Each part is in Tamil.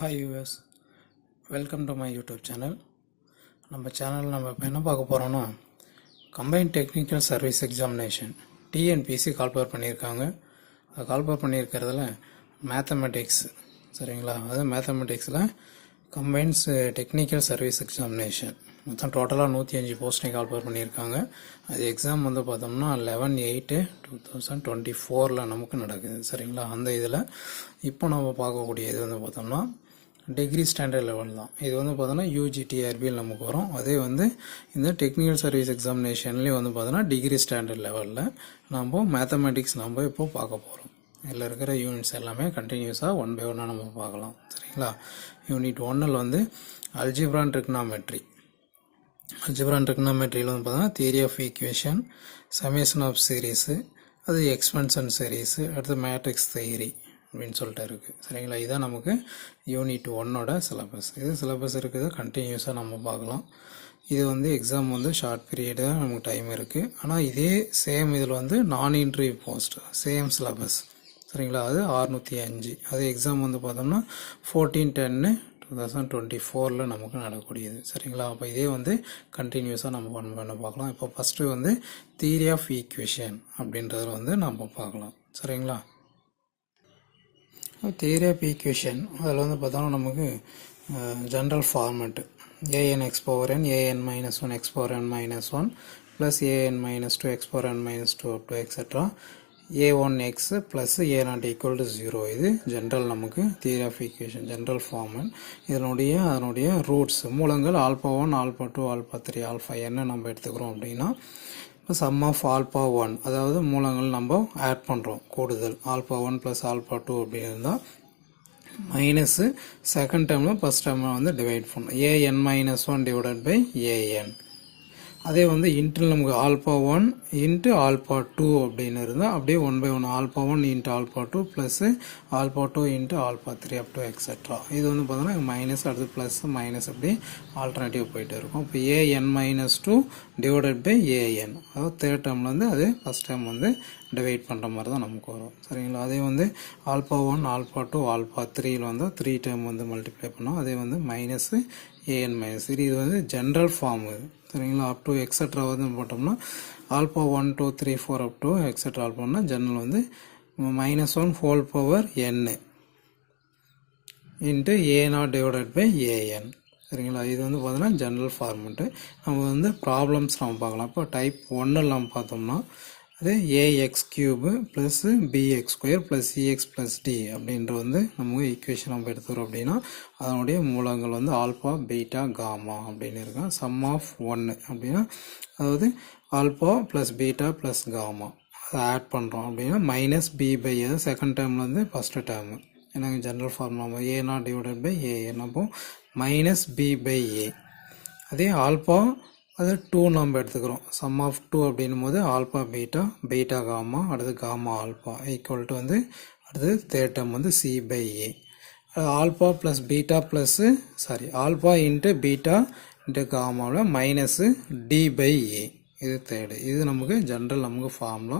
Hi viewers, welcome to my YouTube channel. நம்ம சேனல் நம்ம இப்போ என்ன பார்க்க போகிறோம்னா combined technical service examination TNPSC call for பண்ணியிருக்காங்க. அது கால்பவர் பண்ணியிருக்கிறதுல மேத்தமெட்டிக்ஸ் சரிங்களா, அது மேத்தமெட்டிக்ஸில் கம்பைன்ஸ் டெக்னிக்கல் சர்வீஸ் எக்ஸாமினேஷன் மொத்தம் டோட்டலாக 105 போஸ்டிங் கால்பவர் பண்ணியிருக்காங்க. அது எக்ஸாம் வந்து பார்த்தோம்னா 11/8/2024 நமக்கு நடக்குது சரிங்களா. அந்த இதில் இப்போ நம்ம பார்க்கக்கூடிய இது வந்து பார்த்தோம்னா டிகிரி ஸ்டாண்டர்ட் லெவல் தான். இது வந்து பார்த்தோன்னா யூஜிடிஆர்பியில் நமக்கு வரும். அதே வந்து இந்த டெக்னிக்கல் சர்வீஸ் எக்ஸாமினேஷன்லேயும் வந்து பார்த்தோன்னா டிகிரி ஸ்டாண்டர்ட் லெவலில் நம்ம மேத்தமெட்டிக்ஸ் நம்ம இப்போ பார்க்க போகிறோம். இதில் இருக்கிற யூனிட்ஸ் எல்லாமே கண்டினியூஸாக 1 by 1 நம்ம பார்க்கலாம் சரிங்களா. யூனிட் 1 வந்து algebra and trigonometry. Algebra and ட்ரிக்னாமெட்ரியில் வந்து பார்த்தோன்னா theory of equation, summation of series, அது எக்ஸ்பென்ஷன் சீரீஸு, அடுத்து மேட்ரிக்ஸ் தியரி அப்படின்னு சொல்லிட்டு இருக்குது சரிங்களா. இதுதான் நமக்கு யூனிட் 1 சிலபஸ். இது சிலபஸ் இருக்குது, கண்டினியூஸாக நம்ம பார்க்கலாம். இது வந்து எக்ஸாம் வந்து ஷார்ட் பீரியடு தான் நமக்கு டைம் இருக்குது. ஆனால் இதே சேம் இதில் வந்து நான் இன்டர்வியூ போஸ்ட் சேம் சிலபஸ் சரிங்களா. அது 605. அது எக்ஸாம் வந்து பார்த்தோம்னா 14/10/2024 நமக்கு நடக்கூடியது சரிங்களா. அப்போ இதே வந்து கண்டினியூஸாக நம்ம பண்ண பார்க்கலாம். இப்போ ஃபஸ்ட்டு வந்து தியரி ஆஃப் ஈக்குவேஷன் அப்படின்றத வந்து நம்ம பார்க்கலாம் சரிங்களா. தியரி ஆஃப் ஈக்குவேஷன் அதில் வந்து பார்த்தோம்னா நமக்கு general format an x power n an minus 1 x power n minus 1 plus an minus 2 x power n minus 2 up to etc. a1x plus a0 equal to 0. இது ஜென்ரல் நமக்கு theory of equation general format. அதனுடைய ரூட்ஸ் மூலங்கள் ஆல்பா 1 ஆல்பா 2 ஆல்பா 3 ஆல்பா என்ன நம்ம எடுத்துக்கிறோம் அப்படின்னா சம் ஆஃப் ஆல்பா 1, அதாவது மூலங்கள் நம்ம ஆட் பண்ணுறோம் கூடுதல் ஆல்பா 1 ப்ளஸ் ஆல்பா 2 அப்படின்னு இருந்தால் மைனஸு செகண்ட் டேர்மில் ஃபஸ்ட் டேர்மில் வந்து டிவைட் பண்ணணும். an minus 1 divided by an. அதே வந்து இன்ட்டு நமக்கு ஆல்பா 1 இன்ட்டு ஆல்பா 2 அப்படின்னு இருந்தால் அப்படியே 1 by 1 alpha 1 into alpha 2 plus alpha 2 into alpha 3 up to etcetera. இது வந்து பார்த்தோன்னா மைனஸ் அடுத்து ப்ளஸ் மைனஸ் அப்படி ஆல்டர்னேட்டிவ் போயிட்டு இருக்கும். இப்போ an minus 2 divided by an, அதாவது தேர்ட் டேர்மில் வந்து அது ஃபஸ்ட் டைம் வந்து டிவைட் பண்ணுற மாதிரி தான் நமக்கு வரும் சரிங்களா. அதே வந்து ஆல்பா 1 ஆல்பா 2 ஆல்பா 3யில் வந்து 3 டைம் வந்து மல்டிப்ளை பண்ணோம். அதே வந்து மைனஸு an மைனஸ் இது வந்து ஜென்ரல் ஃபார்ம் இது சரிங்களா. அப் டு எக்ஸட்ரா வந்து போட்டோம்னா ஆல்பா 1 2 3 4 அப் டு எக்ஸட்ரா ஆல்பான்னா ஜென்ரல் வந்து -1 whole power n into a0 divided by an சரிங்களா. இது வந்து பார்த்தோன்னா ஜென்ரல் ஃபார்மெட்டு. நம்ம வந்து ப்ராப்ளம்ஸ் நம்ம பார்க்கலாம். இப்போ டைப் 1 நம்ம பார்த்தோம்னா அது ax cube plus bx square plus cx plus d அப்படின்ற வந்து நமக்கு ஈக்குவேஷன் நம்ம எடுத்துக்கிறோம் அப்படின்னா அதனுடைய மூலங்கள் வந்து ஆல்பா பீட்டா காமா அப்படின்னு இருக்கும். சம் ஆஃப் 1 அப்படின்னா அதாவது alpha plus beta plus gamma அதை ஆட் பண்ணுறோம் அப்படின்னா மைனஸ் பி பை செகண்ட் டேர்மில் வந்து ஃபஸ்ட்டு டேர்மு எனக்கு general formula a0 divided by an அப்போ மைனஸ் பி பை ஏ. அதே ஆல்பா அது 2 நம்ம எடுத்துக்கிறோம். சம் ஆஃப் 2 அப்படின்னும் போது ஆல்பா பீட்டா பீட்டா காமா அடுத்து காமா ஆல்பா ஈக்குவல் டு வந்து அடுத்து தேர்ட் டேர்ம் வந்து C by A. Alpha plus beta plus alpha into beta into காமாவில் மைனஸு டி பை ஏ. இது தேர்டு. இது நமக்கு ஜென்ரல் நமக்கு ஃபார்முலா.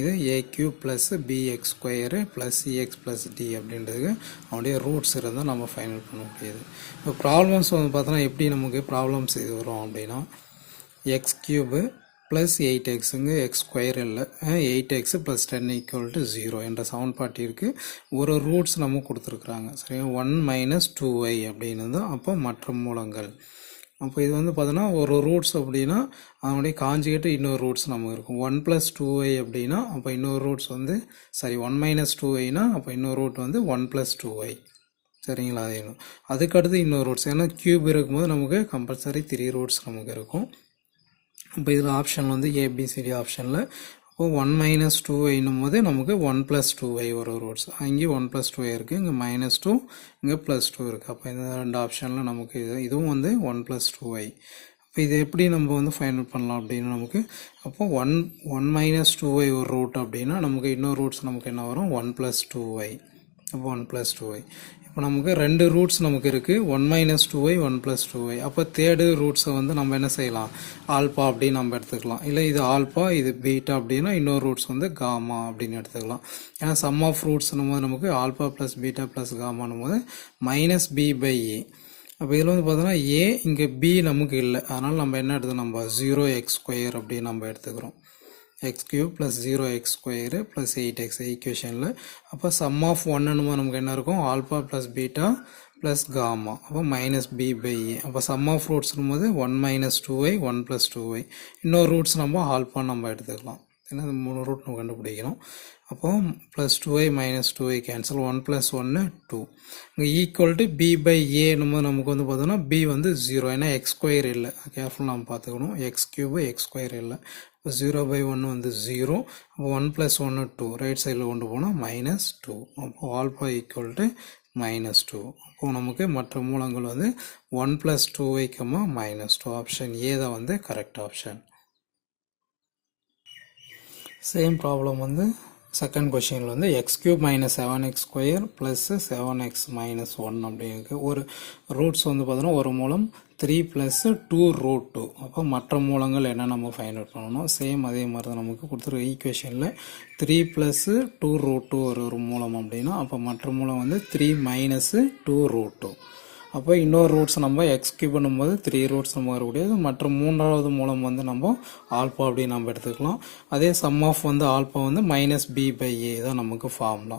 இது A cube plus B x square plus C x plus D அப்படின்றதுக்கு அவனுடைய ரூட்ஸ் இருந்தால் நம்ம ஃபைனல் பண்ண முடியாது. இப்போ ப்ராப்ளம்ஸ் வந்து பார்த்தோன்னா எப்படி நமக்கு ப்ராப்ளம்ஸ் இது வரும் அப்படின்னா X cube plus 8x X square இல்லை 8x ப்ளஸ் 10 ஈக்குவல் டு 0 என்ற சமன்பாட்டு இருக்குது. ஒரு ரூட்ஸ் நம்ம கொடுத்துருக்குறாங்க சரியா. 1 மைனஸ் 2y அப்படின்னு தான் அப்போ மற்ற மூலங்கள். அப்போ இது வந்து பார்த்தோன்னா ஒரு ரூட்ஸ் அப்படின்னா அதனுடைய காஞ்சிகேட்டு இன்னொரு ரூட்ஸ் நமக்கு இருக்கும். 1 ப்ளஸ் 2y அப்படின்னா அப்போ இன்னொரு ரூட்ஸ் வந்து 1 மைனஸ் 2yனா அப்போ இன்னொரு ரூட் வந்து 1 ப்ளஸ் 2y சரிங்களா. அதே அதுக்கடுத்து இன்னொரு ரூட்ஸ் ஏன்னா க்யூப் இருக்கும்போது நமக்கு கம்பல்சரி 3 ரூட்ஸ் நமக்கு இருக்கும். இப்போ இதில் ஆப்ஷன் வந்து ஏபிசிடி ஆப்ஷனில் இப்போது 1 மைனஸ் 2yன்னும் போது நமக்கு 1 ப்ளஸ் 2y ஒரு ரூட்ஸ் அங்கேயும் 1 ப்ளஸ் 2y இருக்குது, இங்கே -2 இங்கே +2 இருக்குது. அப்போ இந்த ரெண்டு ஆப்ஷனில் நமக்கு இதுவும் வந்து 1 ப்ளஸ் 2y. இப்போ இது எப்படி நம்ம வந்து ஃபைனல் பண்ணலாம் அப்படின்னு நமக்கு அப்போ 1 மைனஸ் 2y ஒரு ரூட் அப்படின்னா நமக்கு இன்னொரு ரூட்ஸ் நமக்கு என்ன வரும் 1 ப்ளஸ் 2y. அப்போ 1 ப்ளஸ் 2y. இப்போ இப்போ நமக்கு ரெண்டு ரூட்ஸ் நமக்கு இருக்குது, 1 மைனஸ் 2y 1 ப்ளஸ் 2y. அப்போ தேர்டு ரூட்ஸை வந்து நம்ம என்ன செய்யலாம், ஆல்பா அப்படின்னு நம்ம எடுத்துக்கலாம். இல்லை இது ஆல்பா இது பீட்டா அப்படின்னா இன்னொரு ரூட்ஸ் வந்து காமா அப்படின்னு எடுத்துக்கலாம். ஏன்னா சம் ஆஃப் ரூட்ஸ்னும் போது நமக்கு ஆல்பா ப்ளஸ் பீட்டா ப்ளஸ் காமானும் போது மைனஸ் பி பை ஏ. அப்போ இதில் வந்து பார்த்தோன்னா ஏ இங்கே பி நமக்கு இல்லை, அதனால் நம்ம என்ன எடுத்து நம்ம 0x² அப்படின்னு நம்ம எடுத்துக்கிறோம். x³ plus 0x² plus 8x ஈக்குவேஷனில். அப்போ சம் ஆஃப் ஒன்னும் நமக்கு என்ன இருக்கும், alpha plus beta plus gamma. அப்போ மைனஸ் பி பை ஏ. அப்போ சம் ஆஃப் ரூட்ஸ்னும் போது 1 மைனஸ் 2y 1 ப்ளஸ் 2y. இன்னொரு ரூட்ஸ் நம்ம ஆல்பான்னு நம்ம எடுத்துக்கலாம். ஏன்னா இந்த 3 ரூட் நம்ம கண்டுபிடிக்கணும். அப்போ plus 2y minus 2y cancel, 1 plus 1 2. இங்கே ஈக்குவல் டு பி பை ஏன்னும் போது நமக்கு வந்து பார்த்தோன்னா பி வந்து 0, ஏன்னா x² இல்லை, கேர்ஃபுல் நம்ம பார்த்துக்கணும். x³ x² இல்லை. இப்போ 0 பை 1 வந்து 0. அப்போ 1 ப்ளஸ் 1 2, ரைட் சைடில் கொண்டு போனால் மைனஸ் 2. அப்போ ஆல்பா ஈக்குவல் டு மைனஸ் 2. அப்போது நமக்கு மற்ற மூலங்கள் வந்து 1 plus 2y minus 2. Option A தான் வந்து கரெக்ட் ஆப்ஷன். சேம் ப்ராப்ளம் வந்து செகண்ட் கொஷினில் வந்து x³ minus 7x² plus 7x minus 1 அப்படிங்கிறது ஒரு ரூட்ஸ் வந்து பார்த்தோன்னா ஒரு மூலம் 3 ப்ளஸ் 2 ரூட் 2. அப்போ மற்ற மூலங்கள் என்ன நம்ம ஃபைண்ட் அவுட் பண்ணணும். சேம் அதே மாதிரி தான் நமக்கு கொடுத்துருக்க ஈக்குவேஷனில் 3 ப்ளஸ் 2 ரூட் 2 ஒரு மூலம் அப்படின்னா அப்போ மற்ற மூலம் வந்து 3 மைனஸ் 2 ரூட் 2. அப்போ இன்னொரு ரூட்ஸ் நம்ம x³ பண்ணும்போது 3 ரூட்ஸ் நம்ம வரக்கூடியது. மற்ற மூன்றாவது மூலம் வந்து நம்ம ஆல்பா அப்படின்னு நம்ம எடுத்துக்கலாம். அதே சம் ஆஃப் வந்து ஆல்பா வந்து மைனஸ் பி பை ஏ தான் நமக்கு ஃபார்முலா.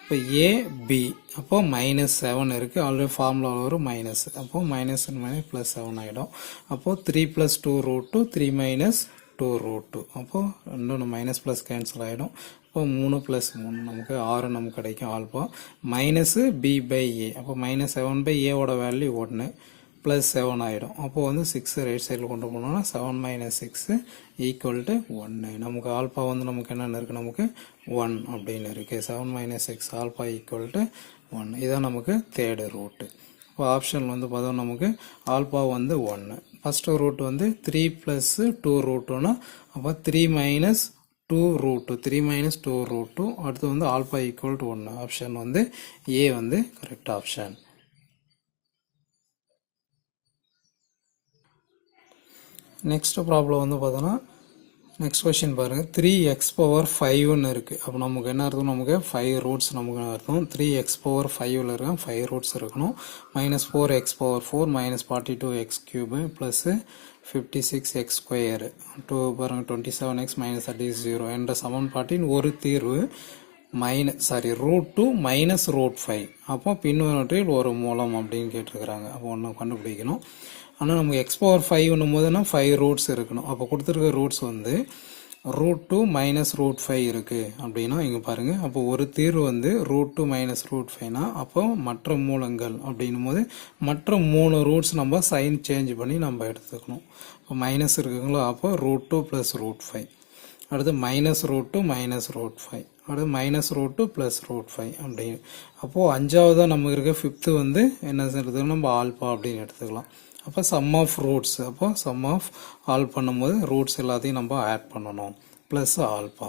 இப்போ ஏ பி, அப்போ மைனஸ் 7 இருக்குது, ஆல்ரெடி ஃபார்முலா வரும் மைனஸ். அப்போது மைனஸ் மைனஸ் ப்ளஸ் 7 ஆகிடும். அப்போது 3 ப்ளஸ் 2 ரூட் 2 3 மைனஸ் 2 ரூட் 2. அப்போது இன்னொன்று மைனஸ் ப்ளஸ் கேன்சல் ஆகிடும். இப்போ 3 ப்ளஸ் 3 நமக்கு 6 நமக்கு கிடைக்கும் alpha. Minus B by A, அப்போ மைனஸ் 7 பை ஏவோட வேல்யூ 1 ப்ளஸ் 7 ஆகிடும். அப்போது வந்து 6 ரைட் சைடில் கொண்டு போனோம்னா 7 மைனஸ் 6 ஈக்குவல் டு 1. நமக்கு ஆல்பா வந்து நமக்கு என்னென்ன இருக்குது, நமக்கு 1 அப்படின்னு இருக்குது. 7 மைனஸ் 6 ஆல்பா ஈக்குவல் டு 1. இதான் நமக்கு தேர்டு ரூட்டு. இப்போ ஆப்ஷன் வந்து பார்த்தோம் நமக்கு ஆல்பா வந்து 1. ஃபஸ்ட்டு ரூட் வந்து 3 ப்ளஸ் 2 ரூட் 2னா அப்போ 3 மைனஸ் 2 ரூட் 2, 3 மைனஸ் 2 ரூட் 2. அடுத்து வந்து ஆல்பா ஈக்குவல் டு 1. ஆப்ஷன் வந்து ஏ வந்து கரெக்ட் ஆப்ஷன். நெக்ஸ்ட் ப்ராப்ளம் வந்து பார்த்தோன்னா நெக்ஸ்ட் கொஸ்டின் பாருங்கள். 3x⁵ இருக்குது. அப்போ நமக்கு என்ன இருக்கும், நமக்கு 5 ரூட்ஸ் நமக்கு இருக்கும். 3x⁵ இருக்க 5 ரூட்ஸ் இருக்கணும். Minus 4x⁴ minus 42x³ plus 56x² 2 பாருங்கள் 27x மைனஸ் 30 என்ற சமன்பாட்டின் ஒரு தீர்வு ரூட் 2 மைனஸ் ரூட் 5. அப்போ பின்வருவற்றில் ஒரு மூலம் அப்படின்னு கேட்டிருக்கிறாங்க. அப்போ ஒன்று கண்டுபிடிக்கணும். ஆனால் நமக்கு x⁵ போதுன்னா 5 ரூட்ஸ் இருக்கணும். அப்போ கொடுத்துருக்க ரூட்ஸ் வந்து ரூட் 2 மைனஸ் ரூட் 5 இருக்குது அப்படின்னா இங்கே பாருங்கள். அப்போ ஒரு தீர்வு வந்து ரூட் 2 மைனஸ் ரூட் 5னா அப்போ மற்ற மூலங்கள் அப்படின்னும் போது மற்ற 3 ரூட்ஸ் நம்ம சைன் சேஞ்ச் பண்ணி நம்ம எடுத்துக்கணும். இப்போ மைனஸ் இருக்குங்களோ, அப்போ ரூட் 2 ப்ளஸ் ரூட் 5, அடுத்து மைனஸ் ரூட் 2 மைனஸ் ரூட் 5, அடுத்து மைனஸ் ரூட் 2 ப்ளஸ் ரூட் 5 அப்படின்னு. அப்போது அஞ்சாவதாக நமக்கு இருக்க 5th வந்து என்ன செய்யறது, நம்ம ஆல்பா அப்படின்னு எடுத்துக்கலாம். அப்போ சம் ஆஃப் ரூட்ஸ், அப்போ சம் ஆஃப் ஆல் பண்ணும்போது ரூட்ஸ் எல்லாத்தையும் நம்ம ஆட் பண்ணணும் ப்ளஸ் ஆல்பா.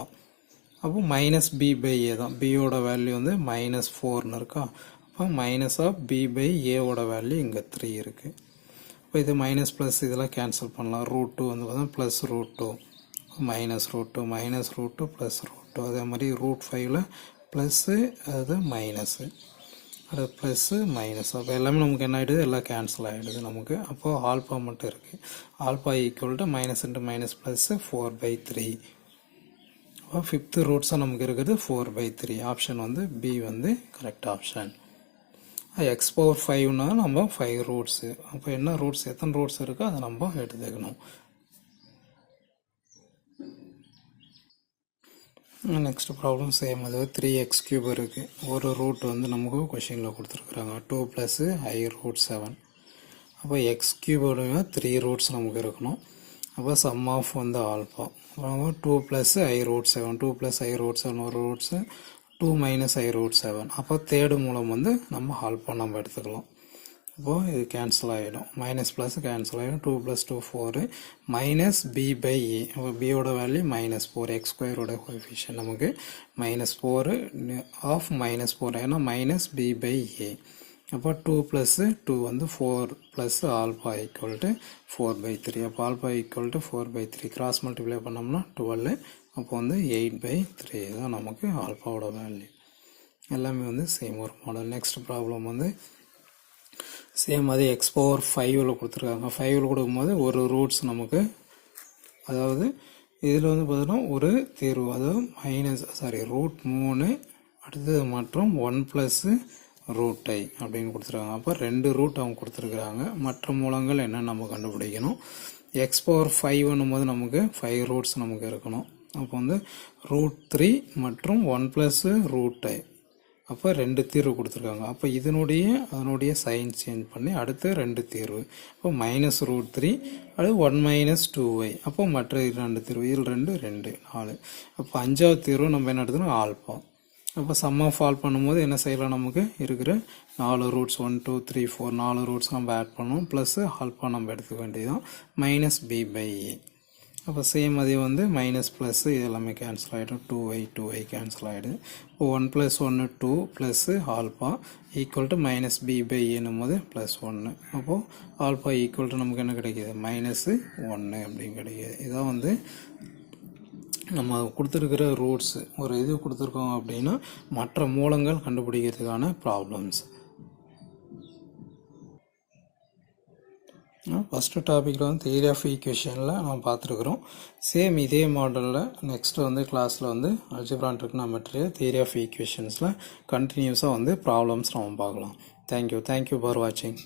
அப்போ மைனஸ் பி பை ஏ தான். பியோட வேல்யூ வந்து மைனஸ் 4ன்னு இருக்கா. அப்போ மைனஸ் ஆஃப் பி பை ஏவோட வேல்யூ இங்கே 3 இருக்குது. இப்போ இது மைனஸ் ப்ளஸ் இதெல்லாம் கேன்சல் பண்ணலாம். ரூட் 2 வந்து பார்த்தா plus root 2 minus root 2 minus root 2 plus root 2. அதே மாதிரி ரூட் 5ல் ப்ளஸ்ஸு அது மைனஸு அது ப்ளஸ்ஸு மைனஸ். அப்போ எல்லாமே நமக்கு என்ன ஆகிடுது, எல்லாம் கேன்சல் ஆகிடுது நமக்கு. அப்போது ஆல்பா மட்டும் இருக்குது. Alpha equal to minus into minus plus 4/3. அப்போ 5th ரூட்ஸாக நமக்கு இருக்கிறது 4/3. ஆப்ஷன் வந்து பி வந்து கரெக்ட் ஆப்ஷன். x⁵ நம்ம 5 ரூட்ஸு. அப்போ என்ன ரூட்ஸ், எத்தனை ரூட்ஸ் இருக்கோ அதை நம்ம எடுத்துக்கணும். Next problem same. அது 3x³ இருக்குது. ஒரு ரூட் வந்து நமக்கு கொஷினில் கொடுத்துருக்குறாங்க 2 ப்ளஸ் i ரூட் 7. அப்போ x³ 3 ரூட்ஸ் நமக்கு இருக்கணும். அப்போ சம் ஆஃப் வந்து alpha 2 plus i root 7, 2 plus i root 7 ஒரு ரூட்ஸு 2 மைனஸ் i ரூட் 7. அப்போ தேர்டு மூலம் வந்து நம்ம ஆல்பா நம்ம எடுத்துக்கலாம். அப்போது இது கேன்சல் ஆகிடும். மைனஸ் ப்ளஸ் கேன்சல் ஆகிடும். 2 + 2 4 மைனஸ் பி பை ஏ. அப்போ பியோட வேல்யூ மைனஸ் 4. x² கோஎஃபிஷியன்ட் நமக்கு மைனஸ் 4 ஆஃப் மைனஸ் 4 ஏன்னா மைனஸ் பி பை ஏ. அப்போ 2 + 2 வந்து 4 ப்ளஸ் ஆல்ஃபா ஈக்குவல் டு 4/3. அப்போ alpha equal to 4/3 cross multiply பண்ணோம்னா 12. அப்போ வந்து 8/3 தான் நமக்கு ஆல்ஃபாவோட வேல்யூ. எல்லாமே வந்து சேம் ஒரு மாடல். நெக்ஸ்ட் ப்ராப்ளம் வந்து சேம் அதே x⁴ கொடுத்துருக்காங்க. 5 கொடுக்கும்போது ஒரு ரூட்ஸ் நமக்கு, அதாவது இதில் வந்து பார்த்தீங்கன்னா ஒரு தீர்வு, அதாவது √3 அடுத்தது மற்றும் 1 + √i அப்படின்னு கொடுத்துருக்காங்க. அப்போ 2 ரூட் அவங்க கொடுத்துருக்குறாங்க. மற்ற மூலங்கள் என்னன்னு நம்ம கண்டுபிடிக்கணும். x⁴ போது நமக்கு 5 ரூட்ஸ் நமக்கு இருக்கணும். அப்போ வந்து √3 மற்றும் 1 + √i. அப்போ 2 தீர்வு கொடுத்துருக்காங்க. அப்போ அதனுடைய சைன் சேஞ்ச் பண்ணி அடுத்து 2 தீர்வு. அப்போ -√3 அது 1 - 2y. அப்போ மற்ற 2 தீர்வு, இதில் 2 4. அப்போ 5வது தீர்வு நம்ம என்ன எடுத்துக்கணும், ஆல்ஃபா. அப்போ சம் ஆஃப் ஆல் பண்ணும்போது என்ன செய்யலாம், நமக்கு இருக்கிற 4 ரூட்ஸ் 1 2 3 4 4 ரூட்ஸ் நம்ம ஆட் பண்ணுவோம். ப்ளஸ் ஆல்ஃபா நம்ம எடுத்துக்க வேண்டியதுதான் -b/a. அப்போ சேம் அதே வந்து மைனஸ் ப்ளஸ் இது எல்லாமே கேன்சல் ஆகிடும். 2y கேன்சல் ஆகிடுது. இப்போ 1 + 1 2 plus alpha equal to -b/a போது +1. அப்போது ஆல்ஃபா ஈக்குவல் டு நமக்கு என்ன கிடைக்கிது, -1 அப்படின்னு கிடைக்கிது. இதான் வந்து நம்ம கொடுத்துருக்கிற ரூட்ஸ் ஒரு இது கொடுத்துருக்கோம் அப்படின்னா மற்ற மூலங்கள் கண்டுபிடிக்கிறதுக்கான ப்ராப்ளம்ஸ். ஃபஸ்ட்டு டாப்பிக்கில் வந்து தியரி ஆஃப் ஈக்குவேஷனில் நம்ம பார்த்துருக்குறோம். சேம் இதே மாடலில் நெக்ஸ்ட்டு வந்து கிளாஸில் வந்து அல்ஜிப்ரா அண்ட் ட்ரிகோனோமெட்ரி தியரி ஆஃப் ஈக்குவேஷன்ஸில் கண்டினியூஸாக வந்து ப்ராப்ளம்ஸ் நம்ம பார்க்கலாம். தேங்க்யூ ஃபார் வாட்சிங்.